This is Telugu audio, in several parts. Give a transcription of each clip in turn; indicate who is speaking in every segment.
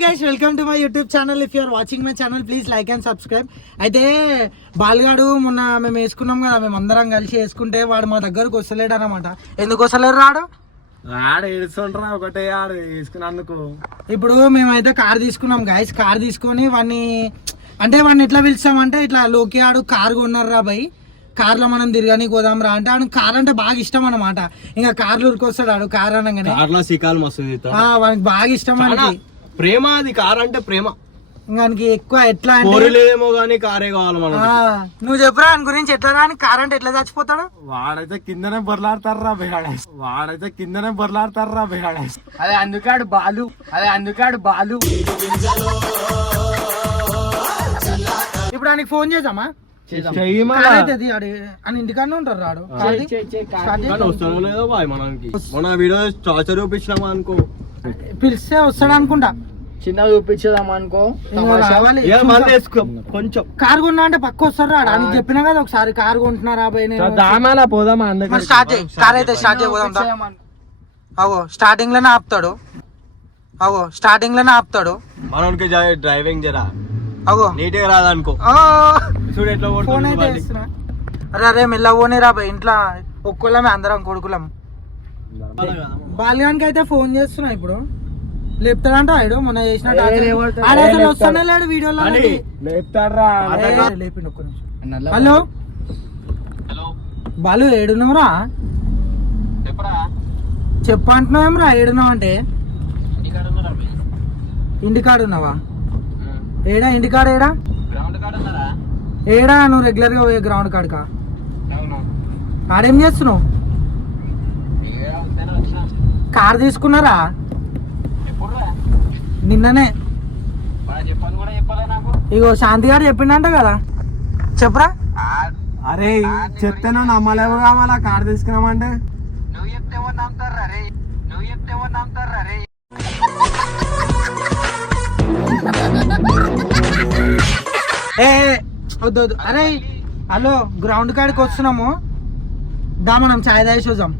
Speaker 1: Guys welcome to my YouTube channel if you're watching my channel please like and subscribe అయితే బాలుగాడు మొన్న మేము వేసుకున్నాం కదా మేము అందరం కలిసి వేసుకుంటే వాడు మా దగ్గరకు వస్తలేడు అనమాట ఎందుకు వస్తలేరు రాడు?
Speaker 2: ఆడ ఏడుస్తుంటారా ఒకటే ఆడ వేసుకున్నందుకు.
Speaker 1: ఇప్పుడు మేమైతే కార్ తీసుకున్నాం గాయస్ కార్ తీసుకొని వాడిని అంటే వాడిని ఎట్లా పిలుస్తామంటే ఇట్లా లోకి ఆడు కార్ కొన్నారు రా భయ్ కార్లో మనం తిరగని పోదాం రా అంటే ఆడు కార్ అంటే బాగా ఇష్టం అనమాట ఇంకా కార్లు ఉరికొస్తాడు ఆడు కార్ అనగానే.
Speaker 2: కార్లో సికాలు మస్తు తీస్తాడు.
Speaker 1: ఆ, వానికి బాగా ఇష్టం మనకి
Speaker 2: ప్రేమ అది కార్ అంటే ప్రేమ.
Speaker 1: ఇంకా వానికి ఎక్కువ ఎట్లా అంటే
Speaker 2: లేదేమో గానీ కారే కావాలి మనం
Speaker 1: ఆ, నువ్వు చెప్పురా ఆయన గురించి ఎట్లా రా అని కార్ అంటే ఎట్లా చచ్చిపోతాడు?
Speaker 2: వాడైతే కిందనే బొర్లాడతారా బిహాడే వాడైతే కిందనే బొర్లాడతారా బిహాడే
Speaker 3: అదే అందుకాడు బాలు అదే అందుకాడు బాలు.
Speaker 1: ఇప్పుడు ఆయనకి ఫోన్ చేద్దామా?
Speaker 2: చెయ్యి
Speaker 1: కార్ అయితే అది ఆడు- ఆయన ఇంటికాడనే ఉంటారు రాడు. స్టార్ట్.
Speaker 2: వస్తానో లేదో బాయ్ మనకి. మన వీడియో టార్చర్ చూపించినామా అనుకో.
Speaker 1: పిలిస్తే వస్తాడు అనుకుంటా.
Speaker 3: చిన్న చూపించదాం అనుకో
Speaker 2: కొంచెం.
Speaker 1: కార్ కొన్నా అంటే పక్క వస్తారు? రాడు అని చెప్పినా కదా ఒకసారి కార్ కొంటున్నారా
Speaker 3: దామాల పోదామా
Speaker 1: మరి స్టార్ట్ చేయి. కార్ అయితే స్టార్ట్ చేయబోదాం దా. అవో స్టార్టింగ్లోనే ఆపుతాడు. అవో స్టార్టింగ్లోనే ఆపుతాడు
Speaker 2: మనకి డ్రైవింగ్ జరా.
Speaker 1: అవో
Speaker 2: నీట్గా రాదనుకో.
Speaker 1: ఆ,
Speaker 2: చూడు ఎట్లా.
Speaker 1: అరే అరే మెల్ల పోనీ రా బాయ్. ఇంట్లో ఒక్కళ్ళమే అందరం కొడుకులం. బాల్యానికి అయితే ఫోన్ చేస్తున్నా ఇప్పుడు. లేపుతాడంట ఆడు మొన్న చేసిన
Speaker 3: ఏ, లేవడుతాడు.
Speaker 1: ఆడ అసలు వస్తానే లేడు వీడియోలో
Speaker 2: అని.
Speaker 3: లేపుతాడ్రా.
Speaker 1: లేపిండు ఒక్క నిమిషం. హలో? బాలు ఏడున్నావురా? చెప్పు అంటున్నావేమ్రా ఏడున్నావు అంటే ఇంటికాడు ఉన్నావా ఏడా ఇంటికాడ ఏడా? ఏడా నువ్వు రెగ్యులర్గా పోయే గ్రౌండ్ కాడకా? ఆడేం చేస్తున్నావు? కార్ తీసుకున్నారా? నిన్ననే. ఇగో శాంతి గారు చెప్పిండంట కదా. చెప్పరా.
Speaker 2: అరే చెప్తాను నమ్మలేవు కావాలా? కార్ తీసుకున్నామంటే
Speaker 1: ఏ ఏ, వద్దు వద్దు. అరే హలో గ్రౌండ్ కాడికి వస్తున్నాము. దా మనం ఛాయ్ తాగి చూద్దాం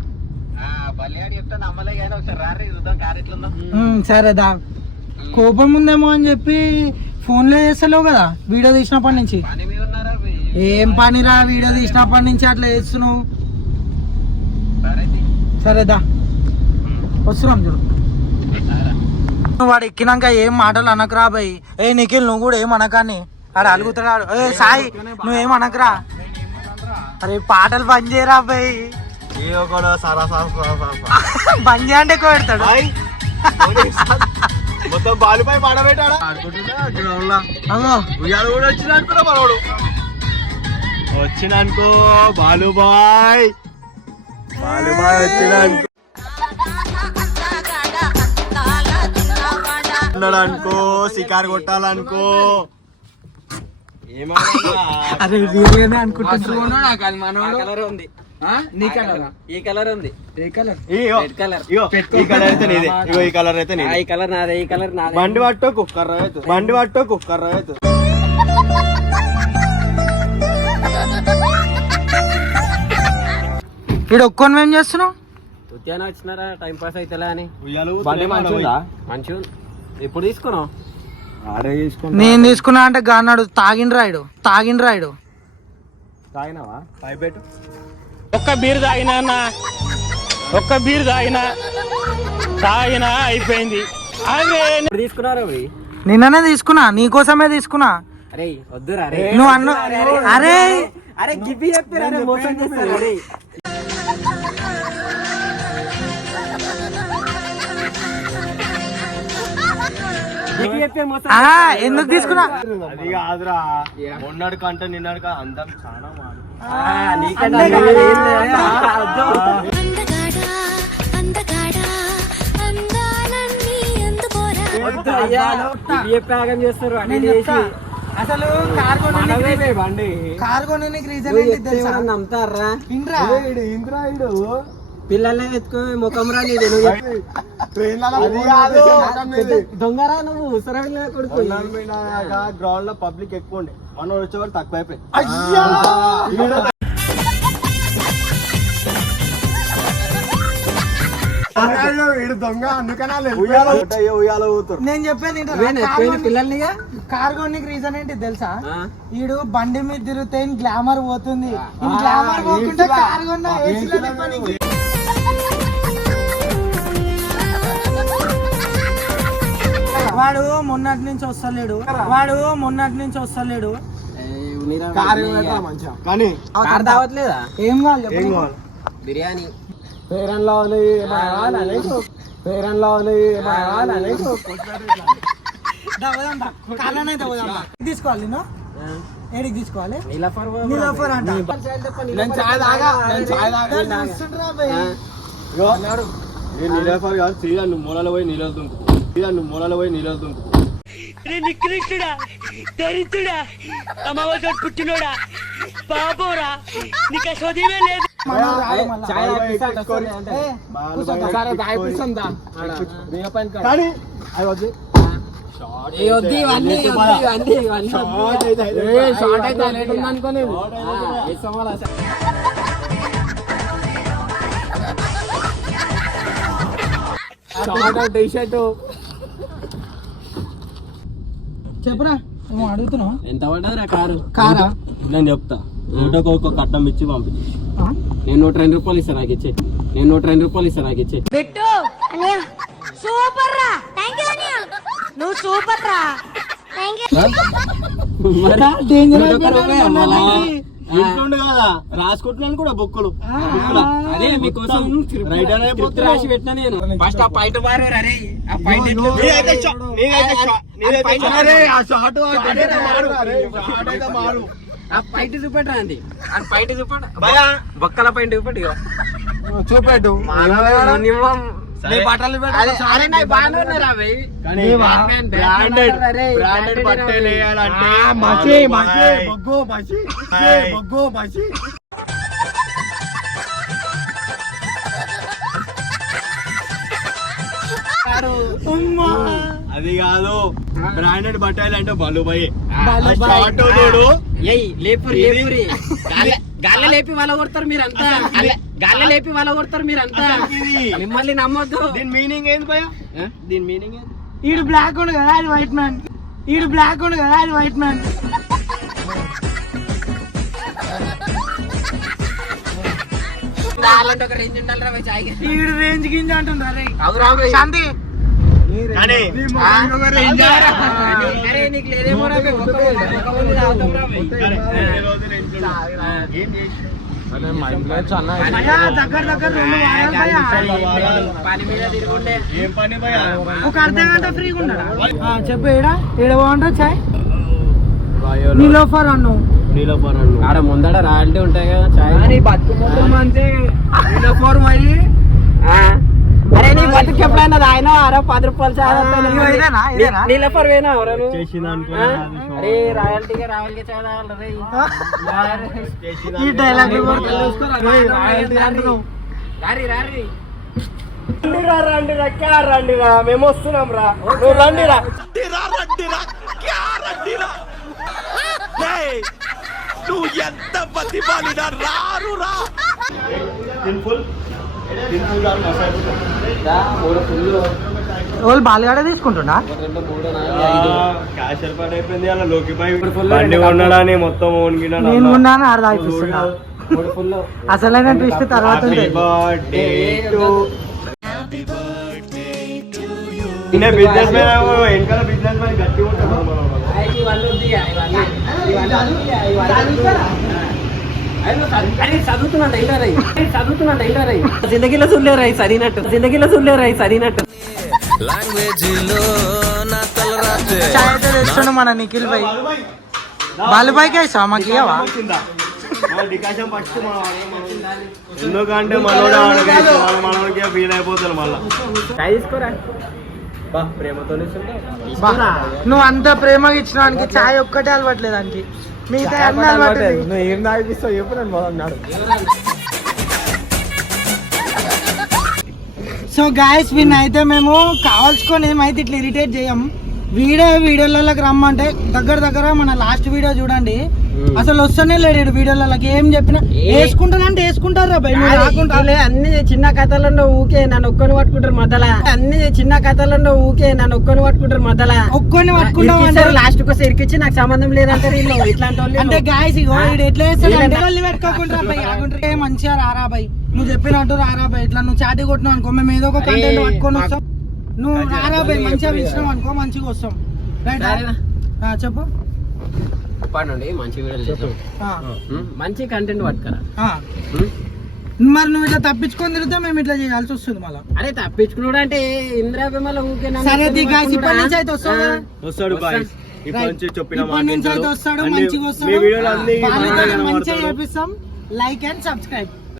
Speaker 1: సరే దా. కోపం ఉందేమో అని చెప్పి ఫోన్లో చేస్తలేవు కదా వీడియో తీసినప్పటి నుంచి. ఏం పనిరా వీడియో తీసినప్పటి నుంచి అట్లా చేస్తున్నావు? సరే దా. వస్తున్నాం చూడు. నువ్వు వాడు ఎక్కినాక ఏం మాటలు అనకరా బాయ్. ఏ నిఖిల్ నువ్వు కూడా ఏం అనకాని ఆడ అలుగుతున్నాడు ఏ సాయి నువ్వేం అనకరా? అరే పాటలు బంద్ చేయరా
Speaker 2: సరా
Speaker 1: బంద్ చేయంటే ఎక్కువ పెడతాడు.
Speaker 2: బాలుపై పాడబెట్టాడా ఉయ్యాల కూడా వచ్చిన అనుకున్నా మనోడు. వచ్చిన అనుకో బాలుబాయ్. బాలుబాయ్ వచ్చిన అనుకో షికారు కొట్టాలనుకో. ఏమన్నా
Speaker 1: అరే రియల్గానే అనుకుంటున్నా
Speaker 3: అది మనోడు కలర్ ఉంది. ఈ కలర్ ఉంది. ఏ కలర్
Speaker 2: ఇగో,
Speaker 3: రెడ్ కలర్.
Speaker 2: ఇగో, ఈ కలర్ అయితే నీదే. ఇగో ఈ కలర్ అయితే నీదే.
Speaker 3: ఈ కలర్ నాదే ఈ కలర్ నాదే.
Speaker 2: బండి పట్టో కుక్కర్ రైతు బండి పట్టో కుక్కర్ రైతు
Speaker 1: ఇక్కడ ఒక్కొని ఏం చేస్తున్నావు?
Speaker 3: ఉత్యాన వచ్చినారా? టైం పాస్ అయితే అని. బండి మంచిగా. మంచి ఎప్పుడు తీసుకున్నావు?
Speaker 1: నేను తీసుకున్నా అంటే గాన్నాడు తాగిన రాయుడు తాగిన రాయుడు
Speaker 2: తాగినావా? పైపెట్టు
Speaker 4: ఒక్క బీర్ తాగినా అన్న? ఒక్క బీర్ తాగినా? తాగినా అయిపోయింది.
Speaker 3: తీసుకున్నారు అవి?
Speaker 1: నిన్ననే తీసుకున్నా నీకోసమే తీసుకున్నా.
Speaker 3: అరే వద్దురా అరే.
Speaker 1: నువ్వు అన్న అరే
Speaker 3: అరే మోసం చేస్తారు?
Speaker 1: ఎందుకు తీసుకున్నా?
Speaker 2: అది కాదురా. మొన్నటి కంటే నిన్నటి కంటే అందం చాలా.
Speaker 1: అసలు కార్ కొనడానికి
Speaker 3: మనమే బండి
Speaker 1: కార్ కొనడానికి రీజన్
Speaker 3: నమ్ముతారా?
Speaker 1: ఇంద్రా
Speaker 2: ఇంద్రా ఇడు.
Speaker 3: పిల్లల్ని ఎత్తుకో ముఖం రా నీది నువ్వు దొంగరా నువ్వు ఉసర కొడుకు.
Speaker 2: గ్రౌండ్లో పబ్లిక్ ఎక్కువ ఉండే. మన వచ్చేవాళ్ళు తక్కువ అయిపోయి వీడు దొంగ అందుకనే ఉయ్యాల ఉయ్యాల ఊతారు
Speaker 1: నేను చెప్పేది ఏంటో
Speaker 3: పోయిన పిల్లల్నిగా
Speaker 1: కార్ కొనికి రీజన్ ఏంటి తెలుసా? వీడు బండి మీద తిరిగితే గ్లామర్ పోతుంది. గ్లామర్ పోకుండా కార్ వాడు మొన్నటి నుంచి వస్తలేడు వాడు మొన్నటి నుంచి వస్తలేడు
Speaker 2: కానీ
Speaker 1: ఏం కావాలి
Speaker 3: బిర్యానీ
Speaker 2: లవ్లీ లవ్లీ.
Speaker 1: తీసుకోవాలి నేను ఏడికి తీసుకోవాలి
Speaker 3: నీలఫర్
Speaker 1: అంట
Speaker 2: నీలఫర్ కాదు నువ్వు మూలలో పోయి నీళ్ళు నువ్వు మూలలో పోయి నీళ్ళు దుంకు
Speaker 4: నికృష్టుడా దరిద్రుడా అమ్మవారి పుట్టినోడా పాపోరా నీకు చదివే లేదు.
Speaker 2: షార్ట్ అయితే లేట్ షార్ట్ టీ షర్ట్
Speaker 1: చెప్పురా ఏమో అడుగుతున్నావు?
Speaker 3: ఎంత పడ్డదిరా కారు?
Speaker 1: కారా?
Speaker 3: నేను చెప్తా. నూటకు ఒక కట్టం ఇచ్చి పంపించి.
Speaker 1: ఆ?
Speaker 3: నేను నూట రెండు రూపాయలు ఇస్తా నాకు ఇచ్చే. నేను నూట రెండు రూపాయలు ఇస్తా నాకు ఇచ్చే.
Speaker 5: అన్నయ్య సూపర్ రా. థ్యాంక్ యూ అన్నయ్య నువ్వు సూపర్ రా. థ్యాంక్ యూ
Speaker 1: డేంజర్
Speaker 2: కదా రాసుకుంటున్నాను కూడా బుక్కులు.
Speaker 3: అదే మీకోసం
Speaker 2: రైట్ అనే
Speaker 3: గుర్తు రాసి పెట్టినా నేను. ఫస్ట్ ఆ పైట అరే ఆ
Speaker 2: ఆ
Speaker 3: చూపెట్టరా అండి? ఆ పైట. బొక్కల పైన చూపెట్టు.
Speaker 2: చూపెట్టు. బ్రాండెడ్ బట్టలు. వేయాలంటే.
Speaker 1: మసి, మసి,
Speaker 2: బొగ్గు మసి బొగ్గు మసి. అది కాదు. బ్రాండెడ్ బట్టలు అంటే బలుబాయి. షార్ట్ చూడు
Speaker 3: ఏయ్ లేపురి లేపురి. గాల్ల గాల్ల లేపి వాళ్ళ కొడతారు మీరంతా. గాల్ల- గాల్ల లేపి వాళ్ళ కొడతారు మీరంతా.
Speaker 2: ఇది.
Speaker 3: మిమ్మల్ని నమ్మొద్దు.
Speaker 2: దీని మీనింగ్ ఏంది భయ
Speaker 3: ఆ? దీని మీనింగ్ ఏంది?
Speaker 1: ఈడు బ్లాక్ ఉండు కదా అది వైట్ మ్యాన్ ఈడు బ్లాక్ ఉండు కదా అది వైట్ మ్యాన్
Speaker 3: అలాంటి ఒక రేంజ్ ఉండాలి
Speaker 1: ఈడు రేంజ్ కింద
Speaker 3: అవును
Speaker 1: శాంతి
Speaker 3: నీకు లేదేమో
Speaker 1: ఒక అర్ధ గంట ఫ్రీగా ఉండరా చెప్పు ఈడ ఈడ బాగుంటుంది చాయ్? నీలోఫర్ అన్ను.
Speaker 3: ఆడ ముందడ రాయల్టీ ఉంటాయి కదా చాయ్. అరే నీ బతుకు ఎప్పుడైనా ఆయన అరే పది రూపాయలు చాయ్ తాగుతాను.
Speaker 1: ఇగో ఇదేనా? ఇదేనా?
Speaker 3: నీ- నీలఫర్ వేనా ఎవరు? అరే రాయల్టీగా రాయల్గా చాయ్ తాగాలి రే.
Speaker 1: ఈ డైలాగ్
Speaker 3: రారి రారి.
Speaker 2: రండిరా రండిరా క్యా రండిరా? మేము వస్తున్నాం రా. నువ్వు రండిరా. నువ్వు ఎంత బతిమాలినా రారు రా
Speaker 1: వాళ్ళు బాలుగాడే తీసుకుంటున్నా?
Speaker 2: క్యాష్ ఏర్పాటు అయిపోయింది అలా లోకి బండి కొన్నాడని మొత్తం
Speaker 1: నేను ఉన్నాను ఆడ తాగిపిస్తున్నా అసలైన ట్విస్ట్ తర్వాత.
Speaker 2: బిజినెస్ మ్యాన్ వెనకాల బిజినెస్ మ్యాన్ గట్టి ఉంటాడు
Speaker 3: జిందగీలో చూడలేరు అయి సరినట్టు. జిందగీలో చూడలేరు అయి సరినట్టు.
Speaker 1: చాయ్ అయితే తెచ్చుండు మన నిఖిల్ భాయ్ బాలుబాయ్కి వేసావా మాకు ఇవ్వవా
Speaker 2: ఎందుకంటే మనోడే ఫీల్ అయిపోతారు మళ్ళా
Speaker 1: నువ్వు అంత ప్రేమగా ఇచ్చినానికి చాయ్ ఒక్కటే అలవట్లేదు దానికి. మిగతా అన్ని అలవాటు
Speaker 2: నువ్వు ఏం తాగిస్తావు చెప్పు నేను మొదలు
Speaker 1: సో గాయస్ విన్ అయితే మేము కావాల్సుకొని ఏమైతే ఇట్లా ఇరిటేట్ చేయం వీడియో వీడియోలకి రమ్మంటే దగ్గర దగ్గర మన లాస్ట్ వీడియో చూడండి. అసలు వస్తూనే లేడు వీడియోలకి ఏం చెప్పినా? వేసుకుంటానంటే వేసుకుంటారా భయ్ నువ్వు రాకుంటా
Speaker 3: వీళ్ళే అన్ని చిన్న కథలలో ఊకే. నన్ను ఒక్కని పట్టుకుంటారు మొదల అన్ని చిన్న కథలలో ఊకే. నన్ను ఒక్కని పట్టుకుంటారు మొదల
Speaker 1: ఒక్కొని పట్టుకుంటాం అంటే?
Speaker 3: లాస్ట్ కోసం ఇరికిచ్చి నాకు సంబంధం లేదంటారు ఇట్లాంటి వాళ్ళు
Speaker 1: అంటే గాయస్ ఎట్లా పెట్టుకోకుండా మంచిగా రారా భయ్ నువ్వు చెప్పినట్టు రారా భయ్ ఇట్లా నువ్వు చాటి కొట్టినావు అనుకో మేము ఏదో ఒక కంటెంట్ పట్టుకొని వస్తాం. నువ్వు రారా భయ్ మంచిగా పిలిచినావు అనుకో మంచిగా వస్తాం. రైట్? చెప్పు.
Speaker 3: ఇప్పటి నుండి మంచి వీడియోలు? మంచి కంటెంట్ పట్టుకరా?
Speaker 1: మరి నువ్వు ఇట్లా తప్పించుకొని తిరిగితే మేము ఇట్లా చేయాల్సి వస్తుంది మళ్ళీ.
Speaker 3: అరే తప్పించుకున్నాడు అంటే ఇంద్రా ఊకే
Speaker 1: సరే ఇప్పటి నుంచి? అయితే.
Speaker 2: వస్తాడు ఇప్పటి నుంచి
Speaker 1: అయితే వస్తాడు మంచిగా
Speaker 2: మీ
Speaker 1: వస్తాడు
Speaker 2: వీడియోలు అన్ని
Speaker 1: వాళ్ళతో
Speaker 2: మంచిగా.
Speaker 1: చేపిస్తాం. Like and subscribe.